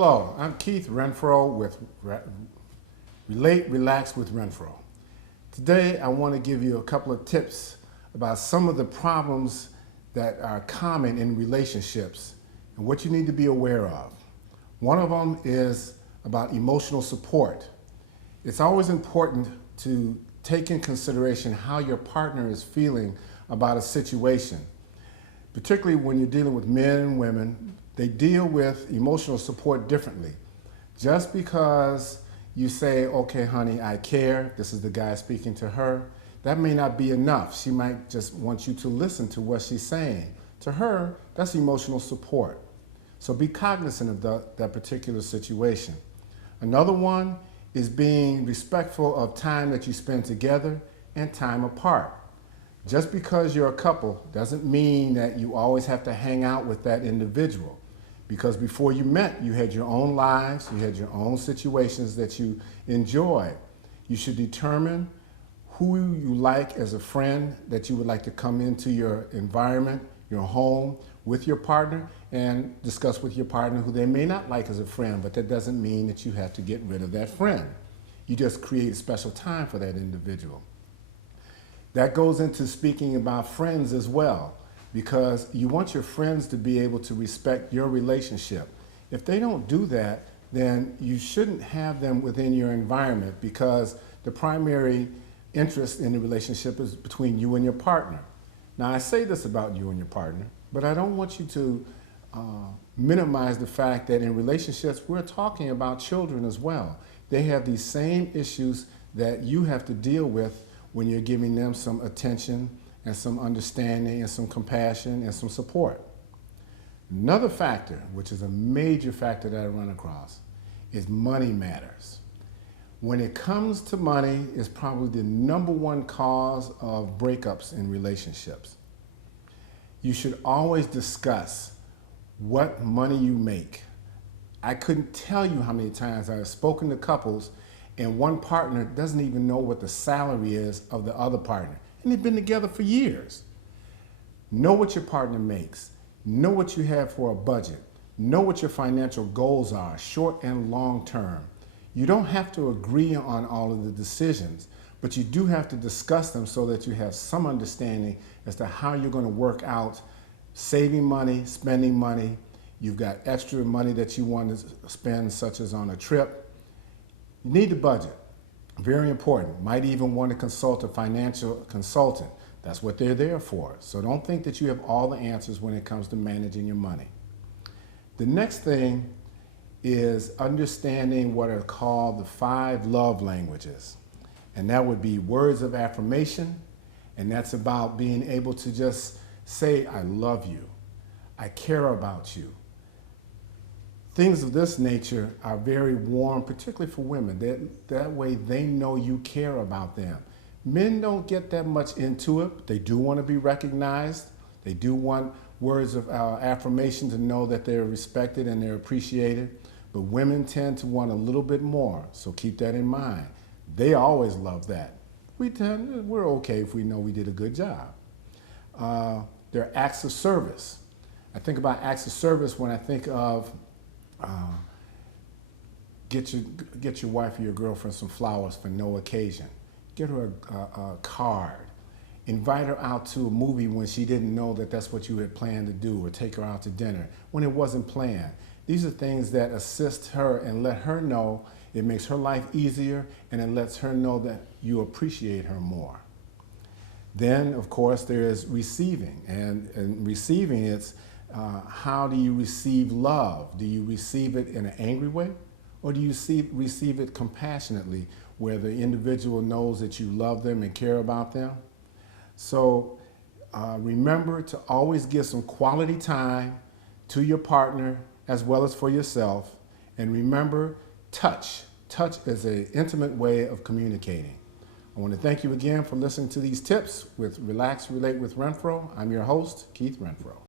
Hello, I'm Keith Renfroe with Relate, Relax with Renfroe. Today I want to give you a couple of tips about some of the problems that are common in relationships and what you need to be aware of. One of them is about emotional support. It's always important to take in consideration how your partner is feeling about a situation. Particularly when you're dealing with men and women, they deal with emotional support differently. Just because you say, okay, honey, I care, this is the guy speaking to her, that may not be enough. She might just want you to listen to what she's saying. To her, that's emotional support. So be cognizant of that particular situation. Another one is being respectful of time that you spend together and time apart. Just because you're a couple doesn't mean that you always have to hang out with that individual. Because before you met, you had your own lives, you had your own situations that you enjoyed. You should determine who you like as a friend that you would like to come into your environment, your home, with your partner, and discuss with your partner who they may not like as a friend, but that doesn't mean that you have to get rid of that friend. You just create a special time for that individual. That goes into speaking about friends as well, because you want your friends to be able to respect your relationship. If they don't do that, then you shouldn't have them within your environment, because the primary interest in the relationship is between you and your partner. Now, I say this about you and your partner, but I don't want you to minimize the fact that in relationships, we're talking about children as well. They have these same issues that you have to deal with when you're giving them some attention and some understanding and some compassion and some support. Another factor, which is a major factor that I run across, is money matters. When it comes to money, it's probably the #1 cause of breakups in relationships. You should always discuss what money you make. I couldn't tell you how many times I've spoken to couples and one partner doesn't even know what the salary is of the other partner. And they've been together for years. Know what your partner makes. Know what you have for a budget. Know what your financial goals are, short and long term. You don't have to agree on all of the decisions, but you do have to discuss them so that you have some understanding as to how you're going to work out saving money, spending money. You've got extra money that you want to spend, such as on a trip. You need to budget. Very important. Might even want to consult a financial consultant. That's what they're there for. So don't think that you have all the answers when it comes to managing your money. The next thing is understanding what are called the 5 love languages. And that would be words of affirmation. And that's about being able to just say, I love you. I care about you. Things of this nature are very warm, particularly for women. That way they know you care about them. Men don't get that much into it. They do want to be recognized. They do want words of affirmation to know that they're respected and they're appreciated. But women tend to want a little bit more, so keep that in mind. They always love that. We're okay if we know we did a good job. There are acts of service. I think about acts of service when I think of get your wife or your girlfriend some flowers for no occasion. Get her a card. Invite her out to a movie when she didn't know that that's what you had planned to do, or take her out to dinner when it wasn't planned. These are things that assist her and let her know it makes her life easier, and it lets her know that you appreciate her more. Then, of course, there is receiving. And receiving, it's how do you receive love? Do you receive it in an angry way? Or do you receive it compassionately, where the individual knows that you love them and care about them? So remember to always give some quality time to your partner as well as for yourself. And remember, touch. Touch is an intimate way of communicating. I want to thank you again for listening to these tips with Relax, Relate with Renfroe. I'm your host, Keith Renfroe.